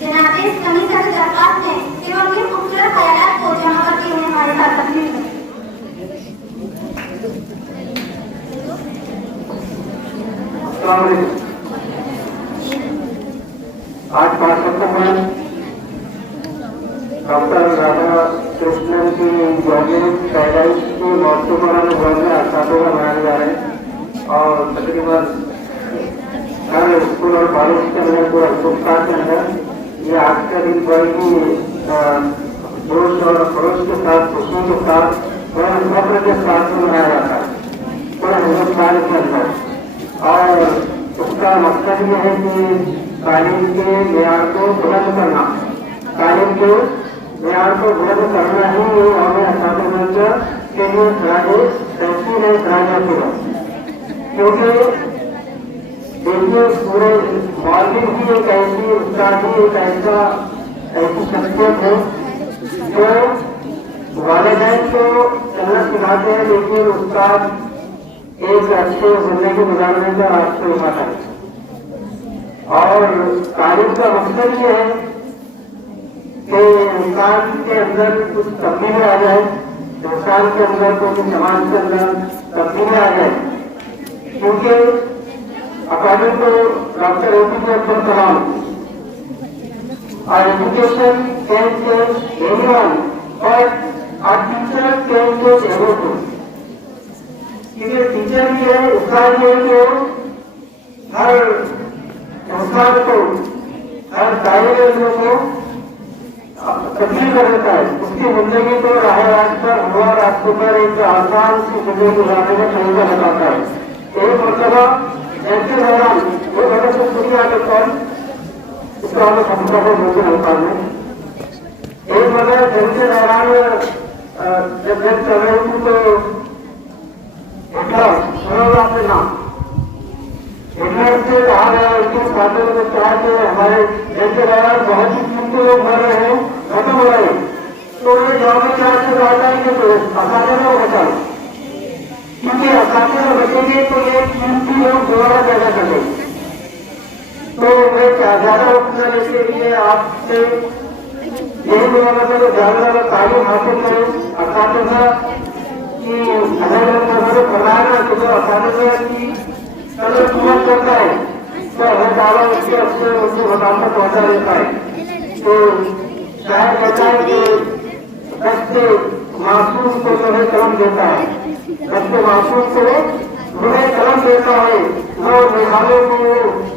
जनाब इस कमी का दरख्वास्त है कि वो अपने खूबसूरत ख्यालात को जमा करके उन्हें हमारे साथ तकलीफ करें। आज 5 सितंबर डॉक्टर राधा कृष्णन की जन्म पैदाइश के मौके पर हम असातिज़ा मनाए जा रहे हैं, और तकरीबन हर स्कूल और कॉलेज के अंदर पूरा हिंदुस्तान के अंदर ये आज का दिन बड़ी जोश और खरोश के साथ, खुशी के साथ, बड़े फख्र के साथ मनाया जाता है पूरा हिंदुस्तान के अंदर। और उसका मकसद ये है कि तालीम के मेयार को बुलंद करना, तालीम के मेयार को बुलंद करना ही ये हमें असातिज़ा के लिए खराज तहसील है, खराज होगा। क्योंकि देखिए पूरे मौलवी भी एक ऐसी उस्ताद ही एक ऐसी शख्सियत है जो वालिदैन को चलना सिखाते हैं, लेकिन उस्ताद एक अच्छे जिंदगी गुजारने का रास्ते उठाता है। और तालीम का मकसद ये है कि इंसान के अंदर कुछ तब्दीली आ जाए, इंसान के अंदर कोई समाज के अंदर तब्दीली आ जाए। क्योंकि according to doctor APJ Abdul Kalam, our education can change anyone, but our teacher can change everything. क्योंकि टीचर भी है, उस्ताद भी है, जो हर इंसान को, हर तालिबे इल्म को तब्दील कर देता है, उसकी जिंदगी को राह रास्ता हुआ रास्ते पर एक आसान सी जिंदगी गुजारने का तरीका बताता है। एक मरतबा ऐसे दौरान वो बड़े से दुनिया के कौन इसका हमें समझा है मुझे अल्फाज में, एक मरतबा जैसे दौरान जब जब चल रही थी तो हिटलर अपने नाम हिटलर से कहा गया, उसके साथियों ने कहा कि हमारे देश के दौरान बहुत ही कीमती लोग मर रहे हैं, खत्म हो रहे हैं, तो ये गवर्नमेंट चार्ज से कहता है कि असातिज़ा को बचाओ, क्योंकि असातिज़ा बचेंगे तो ये कीमती लोग दोबारा पैदा कर देंगे। तो मैं ज्यादा उपलब्ध इसके लिए आपसे यही दुआ करता हूँ, ज्यादा तालीम हासिल करें। असातिज़ा कि अगर फरमाया कि जो असातिज़ा की कदर कीमत करता है तो वो चारों उसके उनकी मकान तक पहुंचा देता है। तो शायद कहता है कि बच्चे मासूम को जो है कलम देता है, बच्चे मासूम को उन्हें कलम देता है, वो मेघालय को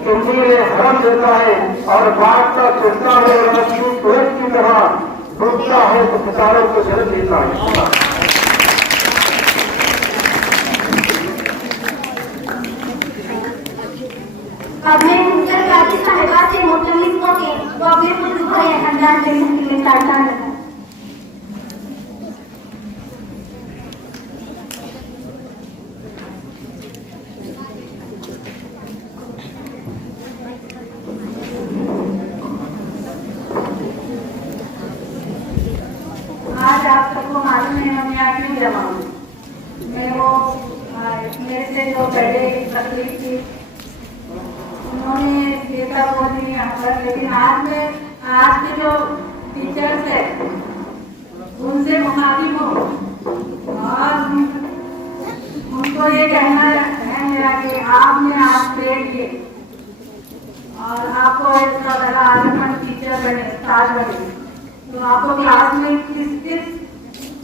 केंद्रीय हरम देता है और बात का चुटता है की तरह डूबता है तो किसानों को जल देता है। अब मैं सरकारी सहायता से मुतल्लिक होके तो अपने खुद को अंदाज देने के लिए चाहता हूँ। आज आप सबको मालूम है मैं यहाँ क्यों जमा हूँ। मैं वो मेरे से जो पहले तकलीफ थी उन्होंने देखा वो नहीं यहाँ पर, लेकिन आज के जो टीचर्स है उनसे मुखातिब हूँ और उनको ये कहना है मेरा कि आपने आज प्रेड किए और आपको इतना बड़ा आलिमन टीचर बने, उस्ताद बने, तो आपको क्लास में किस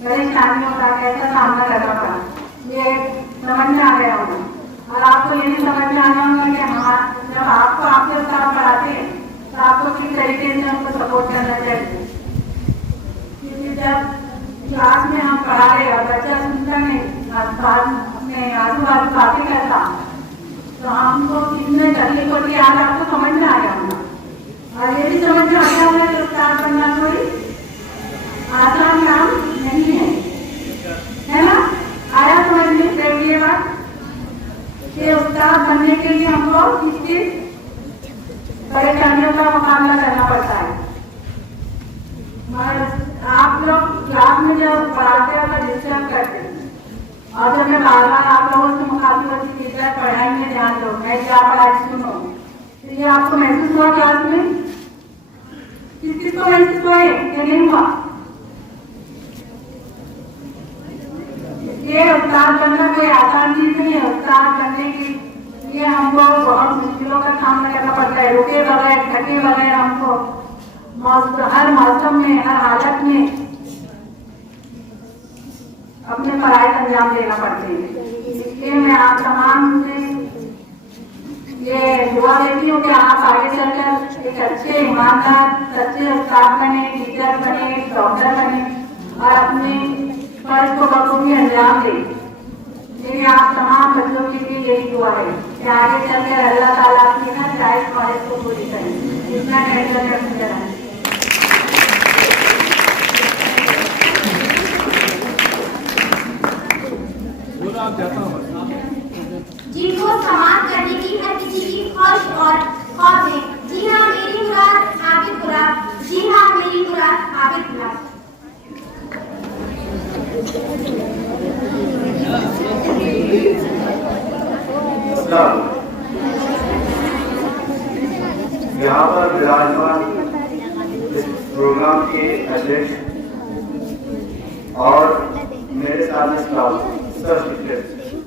परेशानियों का कैसा सामना करना पड़ा ये समझ में आ गया होगा। और आपको ये भी समझ में आना होगा कि जब आपको आपके उस्ताद पढ़ाते हैं तो आपको किस तरीके से उनको सपोर्ट करना चाहिए, क्योंकि जब क्लास में हम पढ़ा रहे और बच्चा सुनता नहीं, अपने आजू बाजू बातें करता तो हमको कितने तकलीफ होती है। आज आपको समझ में आ गया होगा और ये भी समझ में आ गया होगा कि उस्ताद बनना कोई आसान काम नहीं है ना। आया समझ में ये बात कि उस्ताद बनने के लिए हमको किस परेशानियों का मुकाबला करना पड़ता है। मगर आप लोग क्लास में जब पढ़ाते हैं तो डिस्टर्ब करते हैं और जब मैं बार बार आप लोगों से मुखातिब होती टीचर पढ़ाई में ध्यान दो, मैं क्या पढ़ाई सुनो, तो ये आपको महसूस हुआ क्लास में? किस को महसूस हुआ कि नहीं हुआ? ये उस्ताद बनना कोई आसान चीज नहीं है। उस्ताद बनने के लिए हमको बहुत मुश्किलों का सामना करना पड़ता है। रुके बगैर, थके बगैर हमको हर मौसम में, हर हालत में अपने पढ़ाई का अंजाम देना पड़ती है। इसलिए मैं आप तमाम से ये दुआ देती हूँ कि आप आगे चलकर एक अच्छे, ईमानदार, सच्चे उस्ताद बने, टीचर बने, डॉक्टर बने और अपने फर्ज को बखूबी अंजाम दें। मेरी आप तमाम बच्चों के लिए यही दुआ है कि आगे चलकर अल्लाह ताला अपनी हर जायज़ ख्वाहिश को पूरी करें। इतना कहकर मैं मुझे रहा जिनको समाप्त करने की हर किसी की ख्वाहिश और ख्वाब है। जी हाँ, मेरी मुराद आबिद गुलाब। जी हाँ, मेरी मुराद आबिद गुलाब। यहाँ पर विराजमान इस प्रोग्राम के अध्यक्ष और मेरे साथ सब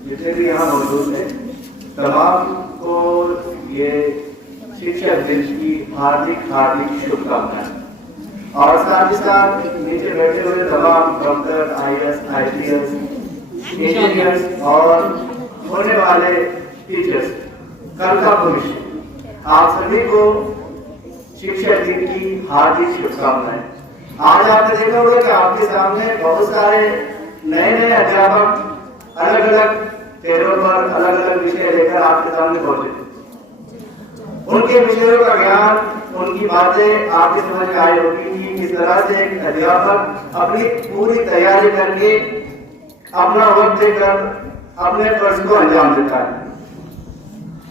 जितने भी यहाँ मौजूद हैं, तमाम को ये शिक्षक दिन की हार्दिक शुभकामनाएं और साथ ही साथ नीचे बैठे हुए तमाम डॉक्टर, IAS, IPS, इंजीनियर्स और होने वाले टीचर्स, कल का भविष्य, आप सभी को शिक्षक दिन की हार्दिक शुभकामनाएं। आज आपने देखा होगा कि आपके सामने बहुत सारे नए अध्यापक अलग अलग पैरों पर अलग अलग विषय लेकर आपके सामने पहुंचे। उनके विषयों का ज्ञान, उनकी बातें आपकी समझ में आई होगी कि किस तरह से एक अध्यापक अपनी पूरी तैयारी करके अपना वक्त देकर अपने फर्ज को अंजाम देता है।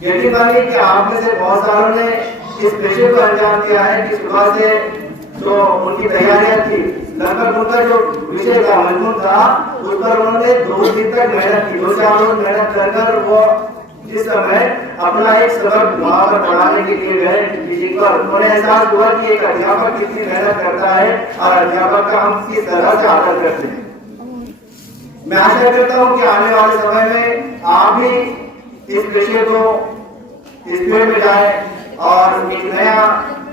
यकीन मानिए कि आप में से बहुत सारों ने इस पेशे को अंजाम दिया है कि सुबह से जो उनकी तैयारियां थी, लगभग उनका जो विषय का मजमून था उस पर उन्होंने 2 दिन तक मेहनत की, 2-4 रोज मेहनत कर वो जिस समय अपना एक सबक वहां पर पढ़ाने के लिए गए, पर उन्हें एहसास हुआ कि एक अध्यापक कितनी मेहनत करता है और अध्यापक का हम किस तरह से आदर करते हैं। मैं आशा करता हूँ कि आने वाले समय में आप भी इस विषय को स्पीड में जाए और एक नया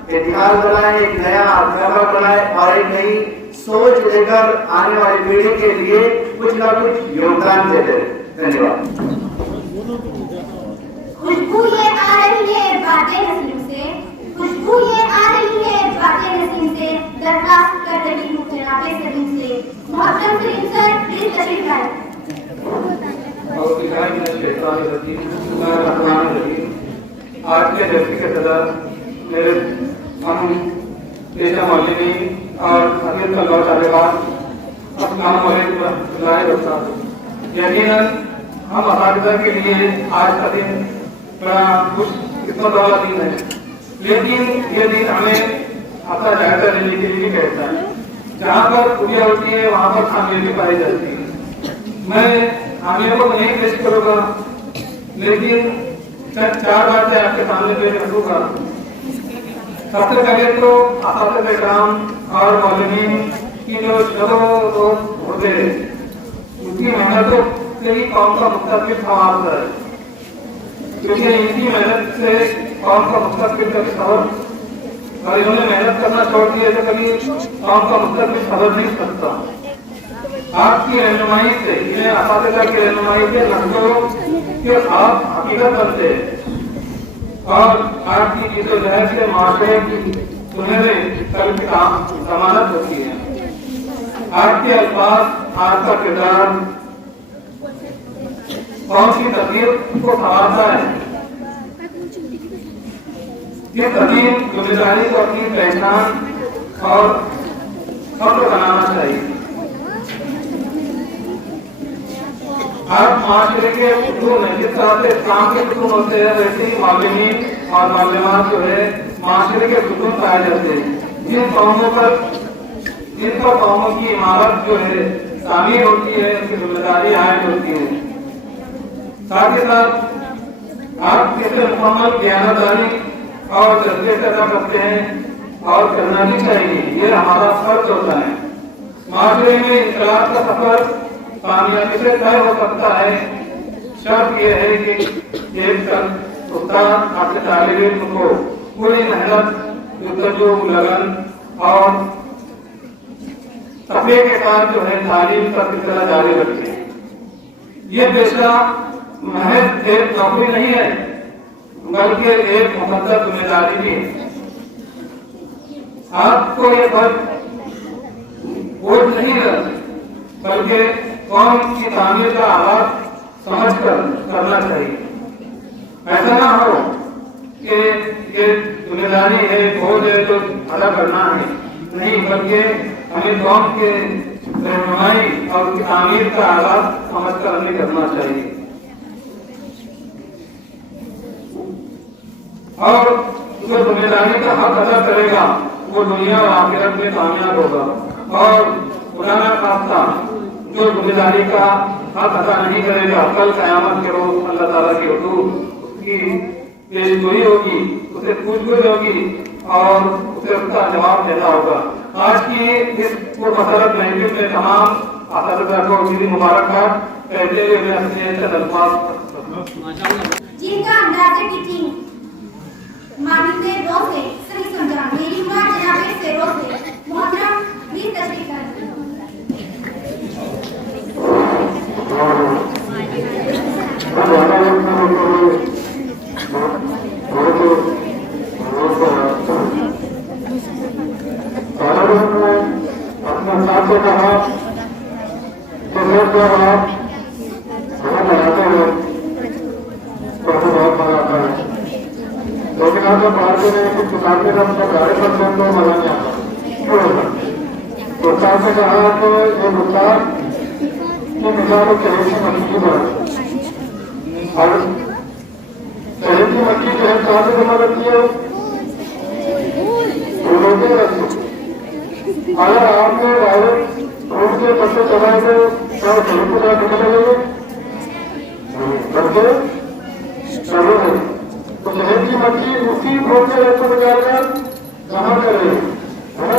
इतिहास बनाए, एक नया अध्यापक बनाए और एक नई सोच लेकर आने वाली पीढ़ी के लिए कुछ ना कुछ योगदान देते। धन्यवाद। खुशबू ये आ रही है बातें नसीम से, खुशबू ये आ रही है बातें नसीम से, दरखास्त कर रही हूँ जनाबे सलीम से, मोहतरम सलीम सर प्लीज तशरीफ लाएं। आज के जलसे के सदर मेरे हम पेशा मौलवी और अमीर तलवार साहिबान अस्सलाम वालेकुम। यकीनन हम असातिज़ा के लिए आज का दिन बड़ा खुश किस्मत वाला दिन है, लेकिन ये दिन हमें अपना जायजा लेने के लिए कहता है। जहाँ पर खुबियाँ होती है वहाँ पर खामियाँ पाई जाती है। मैं खामियों को नहीं पेश करूँगा, लेकिन चार बातें आपके सामने पेश रखूंगा। सबसे पहले तो असातिज़ा इकराम और मौलवीन की जो रोज होते हैं उनकी मेहनतों से ही कौम का मुस्तकबिल संवारता है, क्योंकि इनकी मेहनत से कौम का मुस्तकबिल कभी सवर और इन्होंने मेहनत करना छोड़ दिया तो कभी कौम का मुस्तकबिल सवर नहीं सकता। आपकी रहनुमाई से, इन्हें असातिज़ा की रहनुमाई से नस्लों के आप हकीकत बनते हैं और आपकी जीतोजहद से माशरे की सुनहरे कल की जमानत होती है। आपके अल्फाज, आपका किरदार कौम की तस्वीर को संवारता है। ये तस्वीर जिम्मेदारी को अपनी पहचान और फख्र बनाना चाहिए। आप माशरे के सुकून है, जिस तरह से इस्लाम के सुकून होते हैं वैसे ही मालूमीन और मालूमात जो है माशरे के सुकून पाए जाते हैं। जिन पर कौमों की इमारत जो है शामिल होती है उनकी जिम्मेदारी आयद होती है। साथ ही साथ आप किसे मुकम्मल ज्ञानदारी और जज्बे से अदा करते हैं और करना भी चाहिए, ये हमारा फर्ज होता है। माशरे में इनकलाब का सफर कामयाबी से तय हो सकता है, शर्त यह है कि एक उस्ताद अपने तालिब इल्म को पूरी मेहनत, जुस्तजू, लगन और तक़वे के साथ जो है तालीम का सिलसिला जारी रखे। ये पेशा महज एक नौकरी नहीं है बल्कि एक मुक़द्दस जिम्मेदारी भी है। आपको ये फर्ज बोझ नहीं है बल्कि कौम की तामीर का आगाज समझकर करना चाहिए। ऐसा ना हो कि ये जिम्मेदारी है, बोझ है जो अदा करना है, नहीं, बल्कि हमें कौम के रहनुमाई और उसकी तामीर का आगाज समझकर हमें करना चाहिए। और जो जिम्मेदारी का हक अदा करेगा वो दुनिया और आखिरत में कामयाब होगा, और खुदा ना खास्ता जो जिम्मेदारी का हक अदा नहीं करेगा कल क़यामत के रोज अल्लाह ताला की हुजूर उसकी पेशगोई होगी, उसे पूछगुछ होगी और उसे उसका जवाब देना होगा। आज की इस पुरमसरत महफिल में तमाम असातिज़ा को ईद मुबारकबाद कहते हुए मैं अपने चंद अल्फाज जिनका अंदाज़े टीचिंग मानी से रो से सही समझा, मेरी मां जनाबे से रो से मोहतरम प्लीज तशरीफ लाएं। अपने साथ से कहा तो लोग जब आप हमें बनाते हैं तो हमें बहुत मजा आता है, लेकिन आप जब बाहर से कुछ किताब में जब गाड़ी पर तो मजा नहीं आता। क्यों होता? तो साथ से कहा तो ये मुख्तार की मिसाल चहल की मक्की पर और चहल की मक्की जो है कहाँ से जमा करती है, रोते रखती। अगर आपने डायरेक्ट रोड के पत्ते चलाए तो क्या चहल को साथ निकल लगेंगे बल्कि चलो है। तो चहल की मक्की उसी रोड के रस्ते निकालकर जमा कर रही है ना।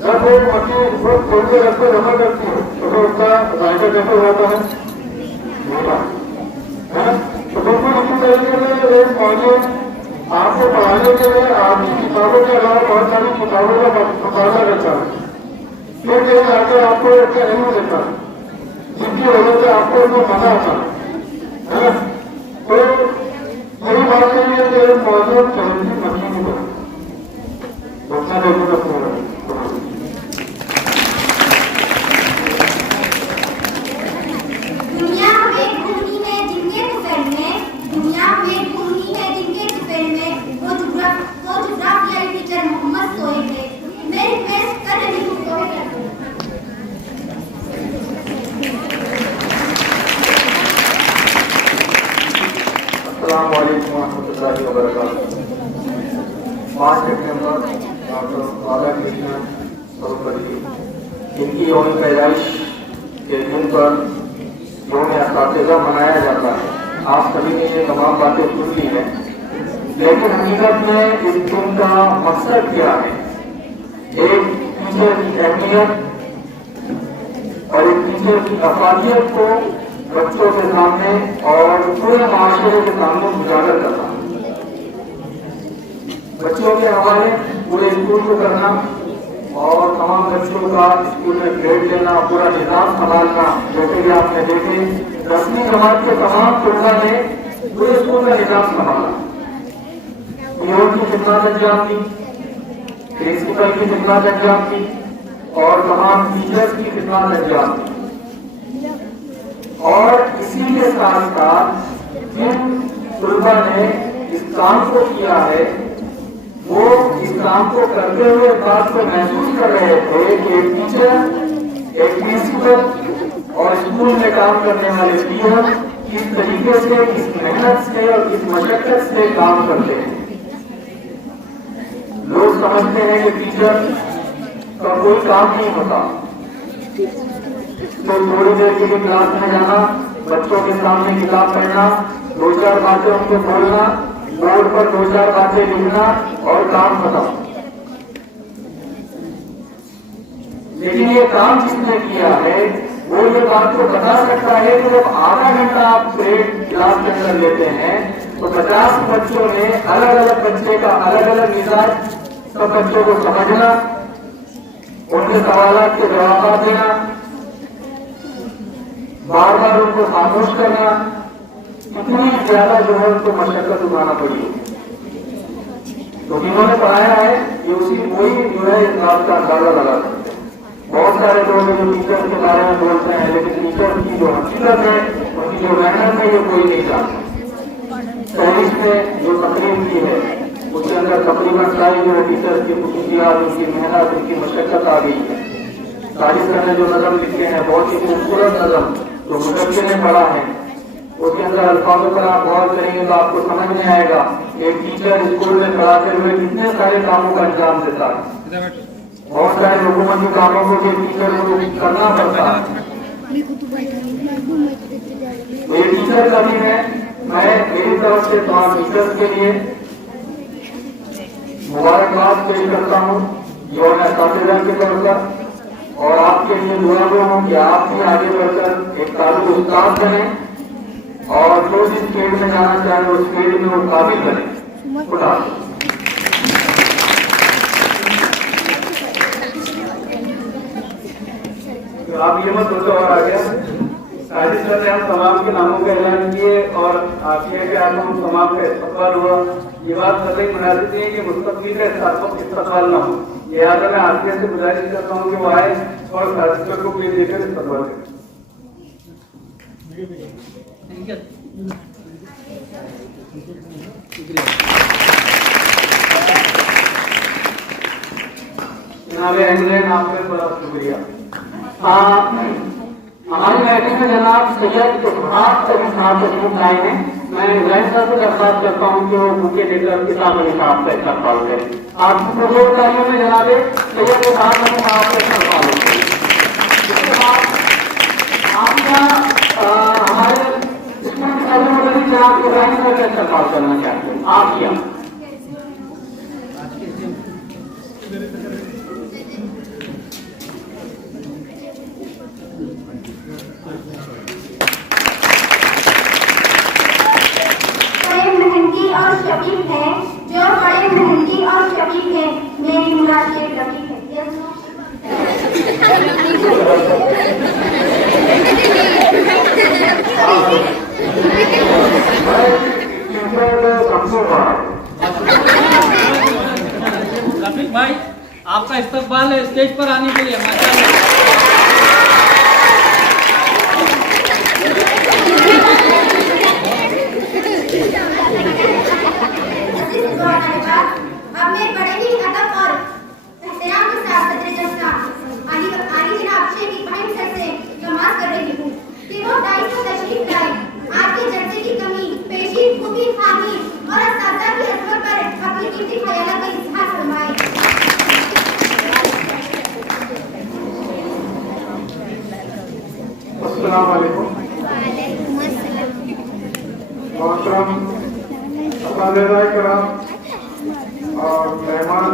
जब वो मक्की खोल के रस्ते जमा करती है तो फिर उसका जायका कैसे होता है ना। तो बिल्कुल इसी तरीके से एक मौजूद आपको पढ़ाने के लिए आपकी किताबों के अलावा बहुत सारी किताबों का मुकाबला रहता है, फिर कहीं आकर आपको एक एम देता है जिसकी वजह से आपको उसमें मजा आता है। तो यही बात नहीं है कि मौजूद चैलेंजिंग मशीन को उतना देखने का दुनिया में घूमनी है जिनके टुकड़ में, दुनिया में घूमनी है जिनके टुकड़ में, वो जुग्राफियाई टीचर मोहम्मद सोहेल है। मैं रिक्वेस्ट कर रही हूँ सोहेल को। अस्सलाम वालेकुम रहमतुल्लाहि व बरकातहू। 5 सितंबर डॉक्टर राधाकृष्णन सर्वपल्ली इनकी यौम पैदाइश के दिन पर यौम असातिज़ा मनाया जाता है। आप सभी ने ये तमाम बातें सुन ली हैं, लेकिन हकीकत में इस दिन का मकसद क्या है? एक टीचर की अहमियत और एक टीचर की अफादियत को बच्चों के सामने और पूरे माशरे के सामने उजागर करना, बच्चों के हवाले पूरे स्कूल को करना और तमाम बच्चों का स्कूल में ग्रेड लेना, पूरा निजाम संभालना। जैसे कि आपने देखे 10वीं जमात के तमाम तलबा ने पूरे स्कूल का निजाम संभाला, पीओ की खिदमत अंजाम दी, प्रिंसिपल की खिदमत अंजाम दी और तमाम टीचर्स की खिदमत अंजाम दी। और इसी के साथ साथ जिन तलबा ने इस काम को किया है वो इस काम को करते हुए बात को महसूस कर रहे थे कि एक टीचर, एक प्रिंसिपल और स्कूल में काम करने वाले टीचर किस तरीके से, किस मेहनत से और किस मशक्कत से काम करते हैं। लोग समझते हैं कि टीचर का कोई काम नहीं होता, तो थोड़ी देर के लिए क्लास में जाना, बच्चों के सामने किताब पढ़ना, 2-4 बातें उनको बोलना, बोर्ड पर 2-4 बातें लिखना और काम खत्म। लेकिन ये काम जिसने किया है वो ये बात को बता सकता है कि जब आधा घंटा आप ग्रेड क्लास के अंदर लेते हैं तो 50 बच्चों में अलग अलग बच्चे का अलग अलग मिजाज, सब बच्चों को समझना, उनके सवालों के जवाब देना, बार बार उनको खामोश करना, इतनी ज्यादा जो है उनको मशक्कत उठाना पड़ी। तो जिन्होंने पढ़ाया है ये उसी कोई जो है इस बात का अंदाजा लगा सकते हैं। बहुत सारे लोग जो टीचर के बारे में बोलते हैं, लेकिन टीचर की जो हकीकत है, उनकी जो मेहनत है, ये कोई नहीं जानता। पेरिस में जो तकरीर की है उसके अंदर तकरीबन सारी जो टीचर की खुसूसियात, उनकी मेहनत, उनकी मशक्कत आ गई है। सारिस्ता ने जो नज़म लिखे हैं, बहुत ही खूबसूरत नज़म जो मुदक्किर ने पढ़ा है, उसके अंदर अल्फाजों पर आप गौर करेंगे तो आपको समझ में आएगा एक टीचर स्कूल में पढ़ाते हुए कितने सारे कामों का अंजाम देता है। बहुत सारे हुकूमती कामों को भी टीचर को करना पड़ता है। ये टीचर का भी है। मैं मेरी तरफ से तमाम टीचर्स के लिए मुबारकबाद पेश करता हूँ यौम असातिज़ा के तौर पर, और आपके लिए दुआ हूँ कि आप भी आगे बढ़कर एक काबिल उस्ताद बने और जो जिस फील्ड में जाना चाहे उस फील्ड में वो काबिल बने। खुदा तो आप ये मत सोचो और आ गया साजिश ने हम तमाम के नामों का ऐलान किए और आखिर के आज हम तमाम का इस्तकबाल हुआ। ये बात कतई मुनासिब नहीं है कि मुस्तकबिल का इस्तकबाल ना हो। लिहाजा मैं आखिर से गुजारिश करता हूँ कि वो आए और साजिश को प्लीज लेकर इस्तकबाल करें। जनाब इंग्लैंड आपका बड़ा शुक्रिया। हमारी बैठक में जनाब सैयद इस्हाक साहब तशरीफ लाए हैं। मैं इंग्लैंड साहब से दरख्वास्त करता हूँ कि वो बुके देकर किताब अली साहब का इस्तकबाल करें। आपकी प्रोग्राम में जनाब सैयद इस्हाक साहब का इस्तकबाल होगा। इसके बाद आपका हमारे स्कूल के सदर जनाब इब्राहिम साहब का इस्तकबाल करना चाहते हैं। आप किया मेहनती और शकील है। रफीक भाई, आपका इस्तकबाल है स्टेज पर आने के लिए। माशाअल्लाह। अब मैं बड़े ही अदब और एहतराम के साथ सदर जलसा आली जनाब शेख इब्राहिम सर से दरख्वास्त कर रही हूँ कि वो 250 तशरीफ लाए। आपके जलसे की कमी, पेशी, खूबी, खामी और असातिज़ा की अजमत पर अपनी कीमती ख्यालात का इज़हार फरमाए। अस्सलाम वालेकुम। मोहतरम असातिज़ा किराम और मेहमान,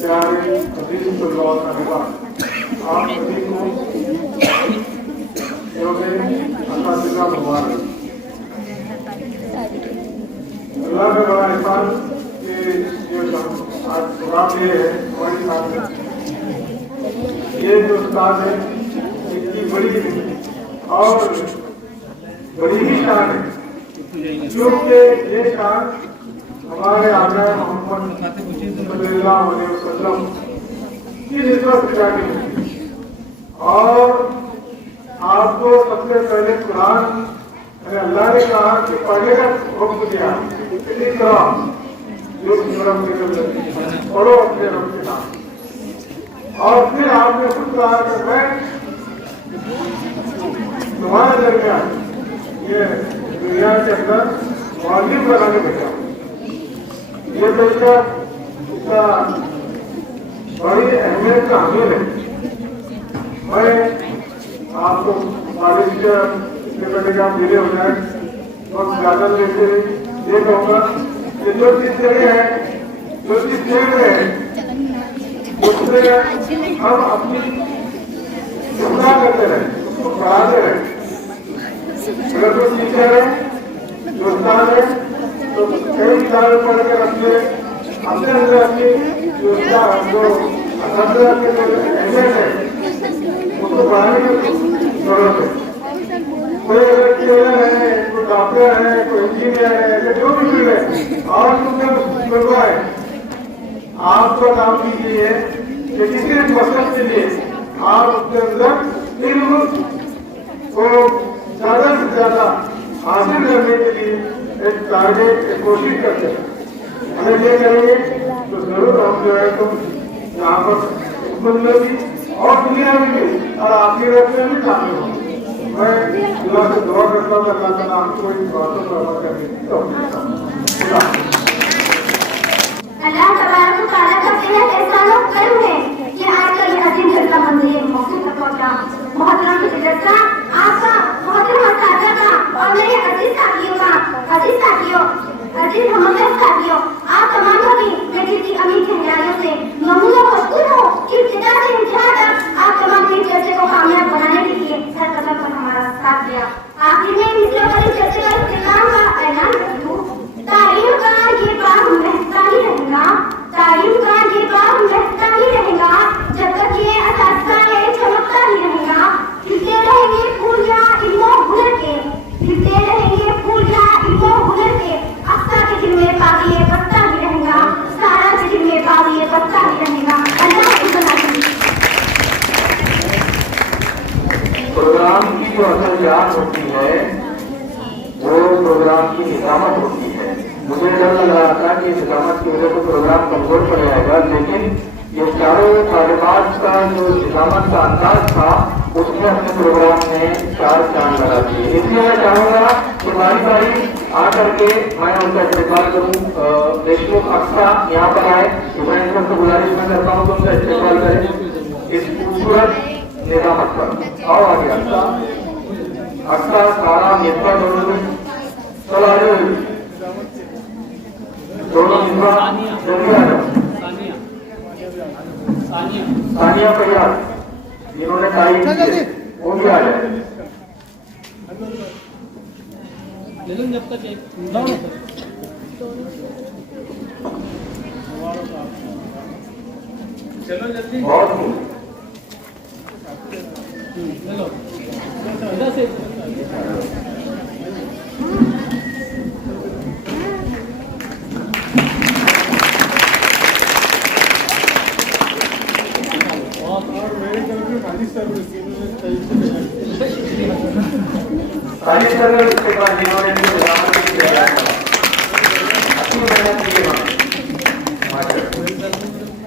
प्यारे अजीज तलबा और साहिबान, आप सभी को यौम असातिज़ा मुबारक। अल्लाह का बड़ा एहसान कि जो आज प्रोग्राम ये है हमारे साथ ये जो उस्ताद है इनकी बड़ी और बड़ी ही शान है, क्योंकि ये शान हमारे आका मोहम्मद सल्लल्लाहु अलैहि वसल्लम की निस्बत जाती है। और आपको सबसे पहले कुरान अल्लाह ने कहा कि पढ़ेगा हुक्म दिया पढ़ो अपने रब के नाम। और फिर आपने खुद कहा कि मैं तुम्हारे दरमियान ये दुनिया के अंदर मौलिक बनाने बैठा हूँ। ये तो इसका बड़ी अहमियत का हामिल है। मैं आपको कॉलेज के पहले का मिले हो जाए और ज्यादा लेते ये कहूँगा कि जो चीज है जो चीज है उससे हम अपनी चिंता करते रहे, उसको पढ़ाते रहे। अगर कोई टीचर है जो उस्ताद है तो कई साल पढ़ कर अपने अंदर अपनी जो अहमियत है उसको बढ़ाने की जरूरत है। कोई अगर टीचर है, कोई डॉक्टर है, कोई इंजीनियर है, जो भी फील्ड है, और तुमने है आपका काम कीजिए कि किसी मकसद के लिए आप उसके अंदर इल्म को ज्यादा से ज्यादा हासिल करने के लिए एक टारगेट, एक कोशिश करते हैं। अगर ये करेंगे तो जरूर हम जो है तो यहाँ पर में भी और दुनिया में भी और आखिरत में भी कामयाब होंगे। मैं अल्लाह से दुआ करता हूँ अल्लाह ताला आपको इन बातों पर अमल करने की तौफीक दें। अल्लाह तबारक व तआला का बेहद एहसान और करम है कि आज का ये अजीम जलसा मंदिर मौसम तक पहुंचा। मोहतरम ये जलसा आपका, मोहतरम असातिज़ा का और मेरे अजीज साथियों, अजीज हमदर्द साथियों, आप तमाम की मैं दिल की अमीर गहराइयों से ममनून और मशकूर हूँ कि इब्तिदा से इंतहा तक आप तमाम के जलसे को कामयाब बनाने के लिए हर कदम पर हमारा साथ दिया। आखिर में इस जलसे का इख्तिताम का ऐलान करती हूँ। तारीम का ये बाग महकता ही रहेगा, तारीम का ये बाग महकता ही रहेगा, जब तक ये असातिज़ा है चमकता ही रहेगा। खिलते रहेंगे फूल या इल्मो हुनर के, खिलते रहेंगे फूल या इल्मो हुनर के। अक्सा के दिल में बागी ये बसता ही रहेगा, सारा के दिल में बागी ये बसता ही रहेगा। अल्लाह की बनाई प्रोग्राम की जो असल जान होती है वो प्रोग्राम की निजामत होती है। मुझे डर लग रहा था कि निजामत की वजह से प्रोग्राम कमजोर पड़ जाएगा, लेकिन ये चारों तालिबात का जो निजामत का अंदाज था उसमें अपने प्रोग्राम में 4 चांद लगा दिए। इसलिए मैं चाहूँगा कि बारी बारी आकर के मैं उनका इस्तेमाल करूँ। देशमुख अक्सा यहाँ पर आए, मैं इनको गुजारिश में करता हूँ तो उनका इस्तेमाल करें इस खूबसूरत निजामत पर। आओ आगे अक्सा सारा मिसबा चलो आ जाओ दोनों मिसबा जल्दी आ जाओ। सानिया परिवार जिन्होंने तारीफ की वो भी आ जाए। जब तक एक चलो जल्दी बहुत ही चलो इधर से खाली सर्विस के बाद जिन्होंने अच्छी मेहनत की है।